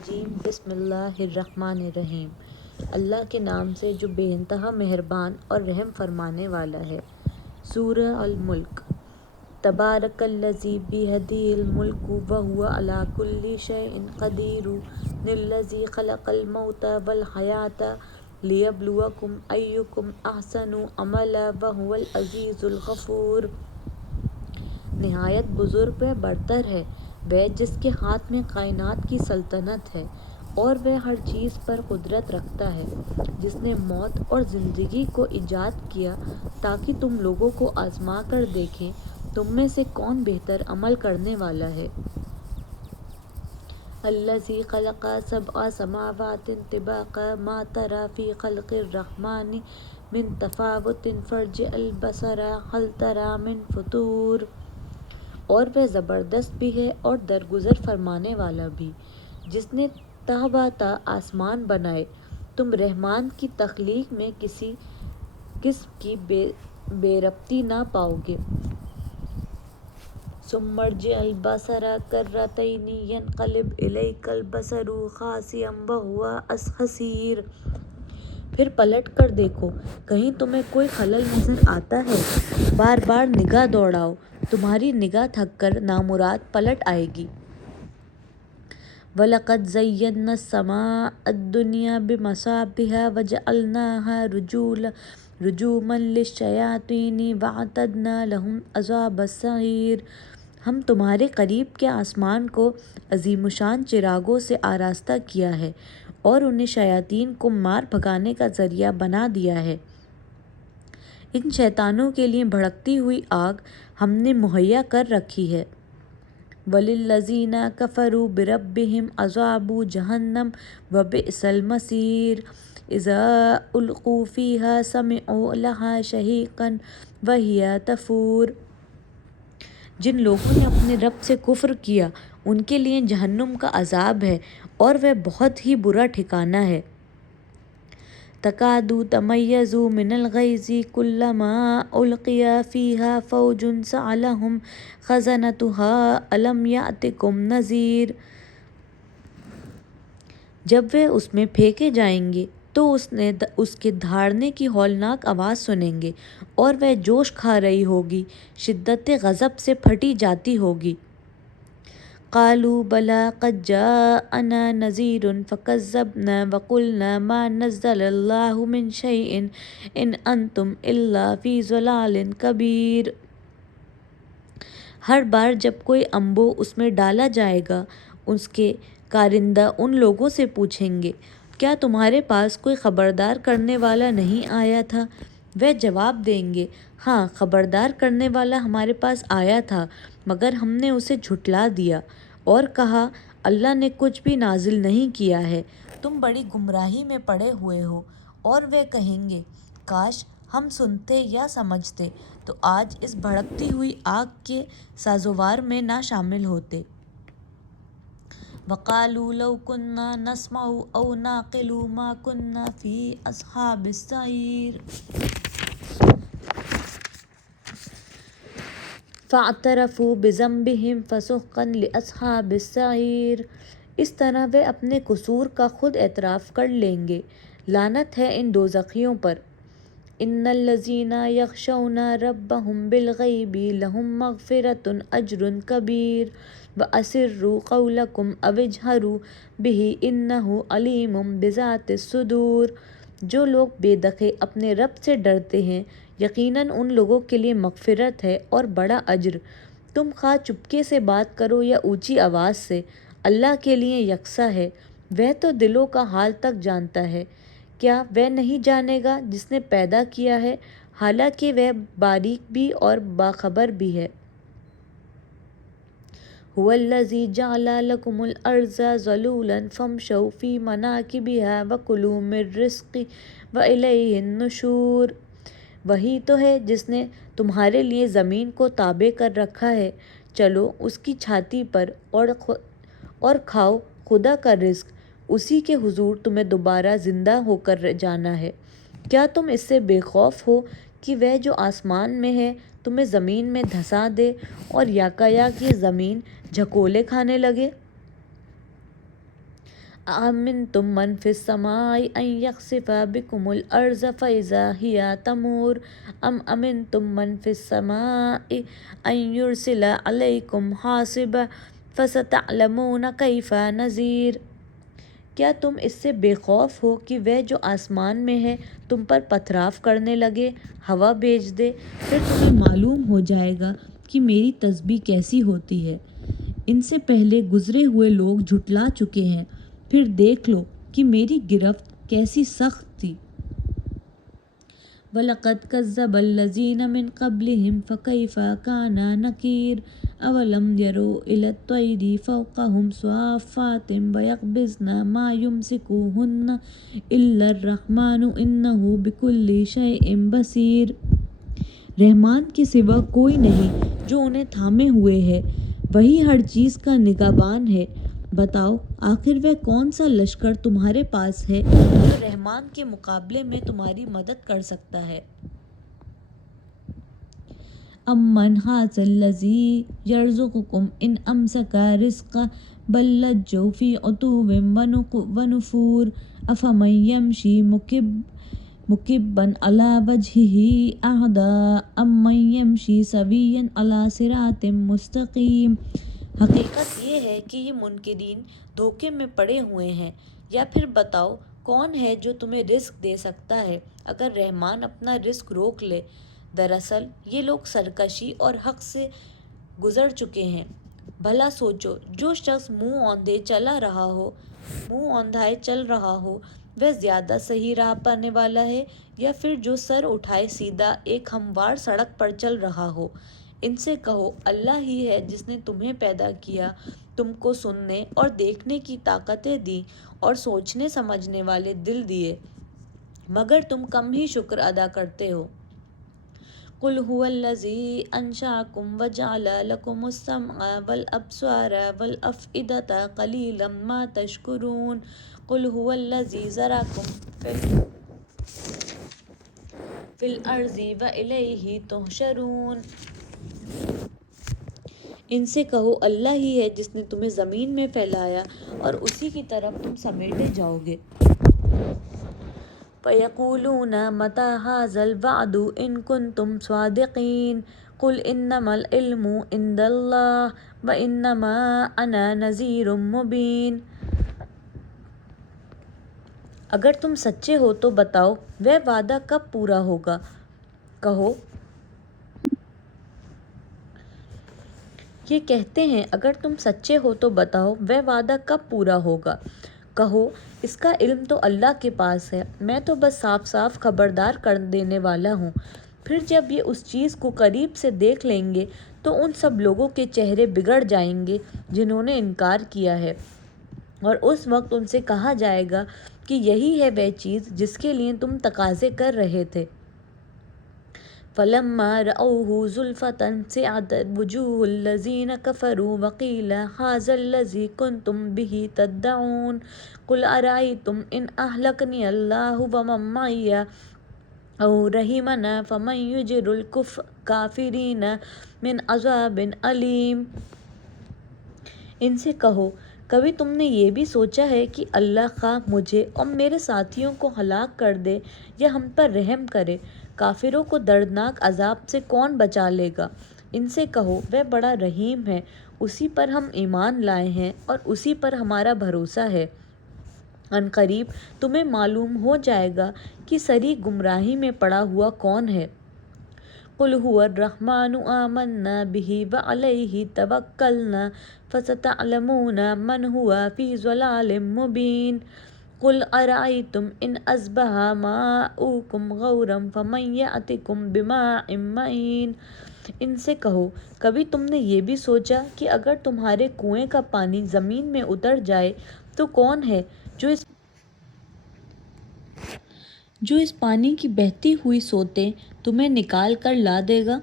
الرجیم بسم اللہ الرحمن الرحیم۔ اللہ کے نام سے جو بے انتہا مہربان اور رحم فرمانے والا ہے۔ سورہ الملک۔ تبارک الذی بیدہ الملک وہو علی کل شیء قدیر الذی خلق الموت والحیاۃ لیبلوکم ایکم احسن عملا وہو العزیز الغفور۔ نہایت بزرگ و برتر ہے وہ جس کے ہاتھ میں کائنات کی سلطنت ہے اور وہ ہر چیز پر قدرت رکھتا ہے، جس نے موت اور زندگی کو ایجاد کیا تاکہ تم لوگوں کو آزما کر دیکھیں تم میں سے کون بہتر عمل کرنے والا ہے۔ الذی خلق سبع سماوات طباقا ما تری فی خلق الرحمن من تفاوت فارجع البصر هل تری من فطور۔ اور وہ زبردست بھی ہے اور درگزر فرمانے والا بھی، جس نے تہ بہ تہ آسمان بنائے، تم رحمان کی تخلیق میں کسی قسم کی بے ربطی نہ پاؤ گے۔ ثم ارجع البصر کرتین ینقلب الیک البصر خاسئا وہو حسیر۔ پھر پلٹ کر دیکھو کہیں تمہیں کوئی خلل نظر آتا ہے، بار بار نگاہ دوڑاؤ، تمہاری نگاہ تھک کر نامراد پلٹ آئے گی۔ وَلَقَدْ زَيَّنَّا السَّمَاءَ الدُّنْيَا بِمَصَابِيحَ وَجَعَلْنَاهَا رُجُومًا لِلشَّيَاطِينِ وَأَعْتَدْنَا لَهُمْ عَذَابَ السَّعِيرِ۔ ہم تمہارے قریب کے آسمان کو عظیم الشان چراغوں سے آراستہ کیا ہے اور انہیں شیاطین کو مار بھگانے کا ذریعہ بنا دیا ہے۔ ان شیطانوں کے لیے بھڑکتی ہوئی آگ ہم نے مہیا کر رکھی ہے۔ وَلِلَّذِينَ كَفَرُوا بِرَبِّهِمْ عَذَابُ جَهَنَّمَ وَبِئْسَ الْمَصِيرُ۔ إِذَا أُلْقُوا فِيهَا سَمِعُوا لَهَا شَهِيقًا وَهِيَ تَفُورُ۔ جن لوگوں نے اپنے رب سے کفر کیا ان کے لیے جہنم کا عذاب ہے اور وہ بہت ہی برا ٹھکانہ ہے۔ تَكَادُ تَمَيَّزُ مِنَ الْغَيْظِ كُلَّمَا أُلْقِيَ فِيهَا فَوْجٌ سَأَلَهُمْ خَزَنَتُهَا أَلَمْ يَأْتِكُمْ نَذِيرٌ۔ جب وہ اس میں پھینکے جائیں گے تو اس کے دھاڑنے کی ہولناک آواز سنیں گے اور وہ جوش کھا رہی ہوگی، شدت غضب سے پھٹی جاتی ہوگی۔ قالوا بلی قد جاءنا نذیر فکذبنا وقلنا ما نزل اللہ من شیء ان انتم الا فی ضلال کبیر۔ ہر بار جب کوئی انبوہ اس میں ڈالا جائے گا، اس کے کارندہ ان لوگوں سے پوچھیں گے کیا تمہارے پاس کوئی خبردار کرنے والا نہیں آیا تھا؟ وہ جواب دیں گے ہاں، خبردار کرنے والا ہمارے پاس آیا تھا مگر ہم نے اسے جھٹلا دیا اور کہا اللہ نے کچھ بھی نازل نہیں کیا ہے، تم بڑی گمراہی میں پڑے ہوئے ہو۔ اور وہ کہیں گے کاش ہم سنتے یا سمجھتے تو آج اس بھڑکتی ہوئی آگ کے سازوار میں نہ شامل ہوتے۔ وَقَالُوا لَوْ كُنَّا نَسْمَعُ أَوْ نَعْقِلُ مَا كُنَّا فِي أَصْحَابِ السَّعِيرِ۔ فَاعْتَرَفُوا بِذَنبِهِمْ فَسُحْقًا لِأَصْحَابِ السَّعِيرِ۔ اس طرح وہ اپنے قصور کا خود اعتراف کر لیں گے، لعنت ہے ان دوزخیوں پر۔ ان الذین یخشون ربهم بالغیب لهم مغفرۃ اجر کبیر واسروا قولکم او اجہروا بہ انہ علیم بذات الصدور۔ جو لوگ بے دخے اپنے رب سے ڈرتے ہیں یقیناً ان لوگوں کے لیے مغفرت ہے اور بڑا اجر۔ تم خواہ چپکے سے بات کرو یا اونچی آواز سے، اللہ کے لیے یکساں ہے، وہ تو دلوں کا حال تک جانتا ہے۔ کیا وہ نہیں جانے گا جس نے پیدا کیا ہے، حالانکہ وہ باریک بھی اور باخبر بھی ہے۔ هو الذی جعل لکم الارض ذلولا فامشوا فی مناکبها وکلوا من رزقہ والیہ النشور۔ وہی تو ہے جس نے تمہارے لیے زمین کو تابع کر رکھا ہے، چلو اس کی چھاتی پر اور کھاؤ خدا کا رزق، اسی کے حضور تمہیں دوبارہ زندہ ہو کر جانا ہے۔ کیا تم اس سے بے خوف ہو کہ وہ جو آسمان میں ہے تمہیں زمین میں دھسا دے اور یکایک یہ زمین جھکولے کھانے لگے؟ أأمنتم من في السماء أن يخسف بكم الأرض فإذا هي تمور أم أمنتم من في السماء أن يرسل عليكم حاصبا فستعلمون كيف نذير۔ کیا تم اس سے بے خوف ہو کہ وہ جو آسمان میں ہے تم پر پتھراو کرنے لگے، ہوا بھیج دے، پھر تمہیں معلوم ہو جائے گا کہ میری تسبیح کیسی ہوتی ہے۔ ان سے پہلے گزرے ہوئے لوگ جھٹلا چکے ہیں، پھر دیکھ لو کہ میری گرفت کیسی سخت تھی۔ وَلَقَدْ كَذَّبَ الَّذِينَ مِن قَبْلِهِمْ فَكَيْفَ كَانَ نَكِيرِ أَوَلَمْ يَرَوْا إِلَى الطَّيْرِ فَوْقَهُمْ صَافَّاتٍ وَيَقْبِضْنَ مَا يُمْسِكُهُنَّ إِلَّا الرَّحْمَنُ إِنَّهُ بِكُلِّ شَيْءٍ بَصِيرٌ۔ رحمان کے سوا کوئی نہیں جو انہیں تھامے ہوئے ہے، وہی ہر چیز کا نگہبان ہے۔ بتاؤ آخر وہ کون سا لشکر تمہارے پاس ہے جو رحمان کے مقابلے میں تمہاری مدد کر سکتا ہے؟ أَمَّنْ هَٰذَا الَّذِي يَرْزُقُكُمْ إِنْ أَمْسَكَ رِزْقَهُ بَل لَّجُّوا فِي عُتُوٍّ وَنُفُورٍ أَفَمَن يَمْشِي مُكِبًّا عَلَىٰ وَجْهِهِ أَهْدَىٰ أَمَّن يَمْشِي سَوِيًّا عَلَىٰ صِرَاطٍ مُّسْتَقِيمٍ۔ حقیقت یہ ہے کہ یہ منکرین دھوکے میں پڑے ہوئے ہیں۔ یا پھر بتاؤ کون ہے جو تمہیں رزق دے سکتا ہے اگر رحمان اپنا رزق روک لے؟ دراصل یہ لوگ سرکشی اور حق سے گزر چکے ہیں۔ بھلا سوچو، جو شخص منہ اوندھائے چل رہا ہو وہ زیادہ صحیح راہ پانے والا ہے یا پھر جو سر اٹھائے سیدھا ایک ہموار سڑک پر چل رہا ہو؟ ان سے کہو اللہ ہی ہے جس نے تمہیں پیدا کیا، تم کو سننے اور دیکھنے کی طاقتیں دیں اور سوچنے سمجھنے والے دل دیے، مگر تم کم ہی شکر ادا کرتے ہو۔ قُلْ هُوَ الَّذِي أَنشَأَكُمْ وَجَعَلَ لَكُمُ السَّمْعَ وَالْأَبْصَارَ وَالْأَفْئِدَةَ قَلِيلًا مَا تَشْكُرُونَ قُلْ هُوَ الَّذِي ذَرَأَكُمْ فِي الْأَرْضِ وَإِلَيْهِ تُحْشَرُونَ۔ ان سے کہو اللہ ہی ہے جس نے تمہیں زمین میں پھیلایا اور اسی کی طرف تم سمیٹے جاؤ گے۔ فَيَقُولُونَ مَتَىٰ هَٰذَا الْوَعْدُ إِن كُنتُمْ صَادِقِينَ قُلْ إِنَّمَا الْعِلْمُ عِندَ اللَّهِ وَإِنَّمَا أَنَا نَذِيرٌ مُّبِينٌ۔ اگر تم سچے ہو تو بتاؤ وہ وعدہ کب پورا ہوگا؟ کہو یہ کہتے ہیں اگر تم سچے ہو تو بتاؤ وہ وعدہ کب پورا ہوگا؟ کہو اس کا علم تو اللہ کے پاس ہے، میں تو بس صاف صاف خبردار کر دینے والا ہوں۔ پھر جب یہ اس چیز کو قریب سے دیکھ لیں گے تو ان سب لوگوں کے چہرے بگڑ جائیں گے جنہوں نے انکار کیا ہے، اور اس وقت ان سے کہا جائے گا کہ یہی ہے وہ چیز جس کے لیے تم تقاضے کر رہے تھے۔ فَلَمَّا رَأَوْهُ زُلْفَةً سِیئَتْ وُجُوهُ الَّذِینَ كَفَرُوا وَقِیلَ هَٰذَا الَّذِی کُنتُم بِهِ تَدَّعُونَ قُلْ أَرَأَیْتُمْ إِنْ أَهْلَکَنِیَ اللَّهُ وَمَن مَّعِیَ أَوْ رَحِمَنَا فَمَن یُجِرُ الْکَافِرِینَ مِنْ عَذَابٍ أَلِیمٍ۔ ان سے کہو کبھی تم نے یہ بھی سوچا ہے کہ اللہ خواہ مجھے اور میرے ساتھیوں کو ہلاک کر دے یا ہم پر رحم کرے، کافروں کو دردناک عذاب سے کون بچا لے گا؟ ان سے کہو وہ بڑا رحیم ہے، اسی پر ہم ایمان لائے ہیں اور اسی پر ہمارا بھروسہ ہے۔ عنقریب تمہیں معلوم ہو جائے گا کہ سری گمراہی میں پڑا ہوا کون ہے۔ قُلْ هُوَ الرَّحْمَٰنُ آمَنَّا بِهِ وَعَلَيْهِ تَوَكَّلْنَا فَسَتَعْلَمُونَ مَنْ هُوَ فِي ضَلَالٍ مُّبِينٍ قُلْ أَرَأَيْتُمْ إِنْ أَصْبَحَ مَاؤُكُمْ غَوْرًا فَمَن يَأْتِكُم بِمَاءٍ مَّعِينٍ۔ ان سے کہو کبھی تم نے یہ بھی سوچا کہ اگر تمہارے کنویں کا پانی زمین میں اتر جائے تو کون ہے جو اس پانی کی بہتی ہوئی سوتیں تمہیں نکال کر لا دے گا؟